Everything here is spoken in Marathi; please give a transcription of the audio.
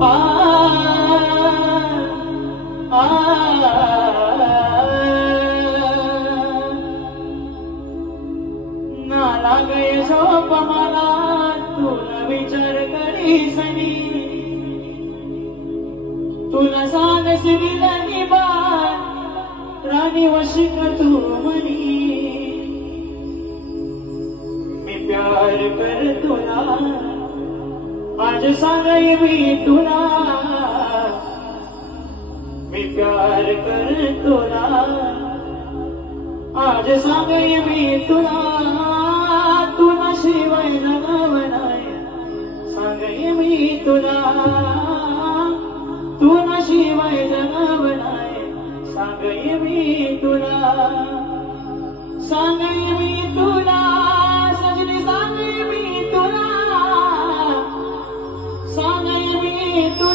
आ आ ना लागे झोप मला तुला विचार करीसनी तुला सांगस दिला निबान राणी वशिक तू मनी मी प्यार कर तुला आज सांगाय मी तुला मी प्यार कर तुला आज सांगाय मी तुला तुला शिवाय जगवनाय सांगाय मी तुला तुला शिवाय जगवनाय सांगाय मी तुला सांगाय मी तुला सजनी सांगाय मी तुला सांगाय मी तुला